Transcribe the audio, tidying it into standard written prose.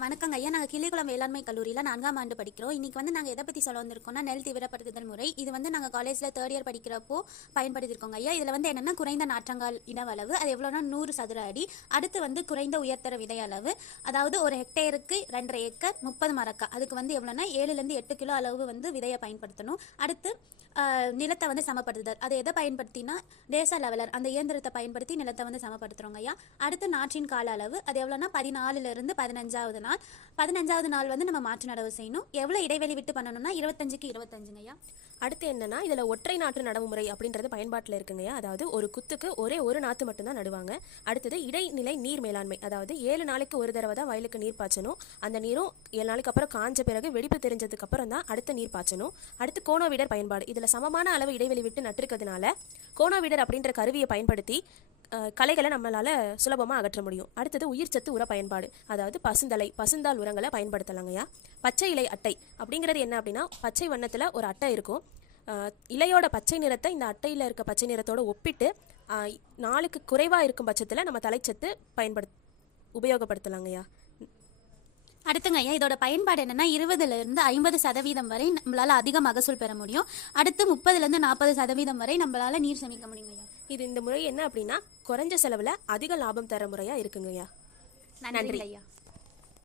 வணக்கங்க ஐயா. நாங்கள் கிள்ளிக்குளம் வேளாண்மை கல்லூரியில் 4ஆம் ஆண்டு படிக்கிறோம். இன்றைக்கி வந்து நாங்கள் எதை பற்றி சொல்ல வந்திருக்கோம்னா நெல் தீவிரப்படுத்துதல் முறை. இது வந்து நாங்கள் காலேஜில் 3rd இயர் படிக்கிறப்போ பயன்படுத்தியிருக்கோங்க ஐயா. இதில் வந்து என்னென்னா குறைந்த நாற்றங்கால் இடவளவு, அது எவ்வளோனா 100 சதுர அடி. அடுத்து வந்து குறைந்த உயர்த்தர விதை அளவு, அதாவது ஒரு ஹெக்டேருக்கு 2.5 ஏக்கர் 30 மரக்கா, அதுக்கு வந்து எவ்வளோனா 7லேருந்து 8 கிலோ அளவு வந்து விதையை பயன்படுத்தணும். அடுத்து நிலத்தை வந்து சமப்படுத்துதல், அதை எதை பயன்படுத்தினா டேசா லெவலர் அந்த இயந்திரத்தை பயன்படுத்தி நிலத்தை வந்து சமப்படுத்துகிறோங்க ஐயா. அடுத்து நாற்றின் கால அளவு, அது எவ்வளோனா 14லேருந்து 15வது நாள். 15வது நாள் வந்து நம்ம மாற்று நடவு செய்யணும். எவ்வளோ இடைவெளி விட்டு பண்ணணும்னா 25க்கு 25ங்க ஐயா. அடுத்து என்னன்னா இதில் ஒற்றை நாற்று நடவு முறை அப்படின்றது பயன்பாட்டில் இருக்குங்கய்யா. அதாவது ஒரு குத்துக்கு ஒரே ஒரு நாற்று மட்டும்தான் நடுவாங்க. அடுத்தது இடைநிலை நீர் மேலாண்மை, அதாவது 7 நாளைக்கு ஒரு தடவை தான் வயலுக்கு நீர் பாய்ச்சணும். அந்த நீரும் 7 நாளைக்கு அப்புறம் காஞ்ச பிறகு வெடிப்பு தெரிஞ்சதுக்கு அப்புறம் தான் அடுத்த நீர் பாய்ச்சணும். அடுத்து கோணோவீடர் பயன்பாடு, இதில் சமமான அளவு இடைவெளி விட்டு நட்டிருக்கிறதுனால கோணோவீடர் அப்படின்ற கருவியை பயன்படுத்தி களைகளை நம்மளால் சுலபமாக அகற்ற முடியும். அடுத்தது உயிர்ச்சத்து உர பயன்பாடு, அதாவது பசுந்தாள் உரங்களை பயன்படுத்தலாங்கய்யா. பச்சை இலை அட்டை அப்படிங்கிறது என்ன அப்படின்னா, பச்சை வண்ணத்தில் ஒரு அட்டை இருக்கும். இலையோட பச்சை நிறத்தை இந்த அட்டையில் இருக்க பச்சை நிறத்தோடு ஒப்பிட்டு நாளுக்கு குறைவாக இருக்கும் பட்சத்தில் நம்ம தலைச்சத்து உபயோகப்படுத்தலாங்கய்யா. அடுத்துங்க ஐயா, இதோட பயன்பாடு என்னன்னா 20லேருந்து 50% வரை நம்மளால அதிக மகசூல் பெற முடியும். அடுத்து 30லேருந்து 40% வரை நம்மளால நீர் சேமிக்க முடியுங்க ஐயா. இந்த முறை என்ன அப்படின்னா குறைஞ்ச செலவில் அதிக லாபம் தர முறையாக இருக்குங்க ஐயா. நன்றி ஐயா.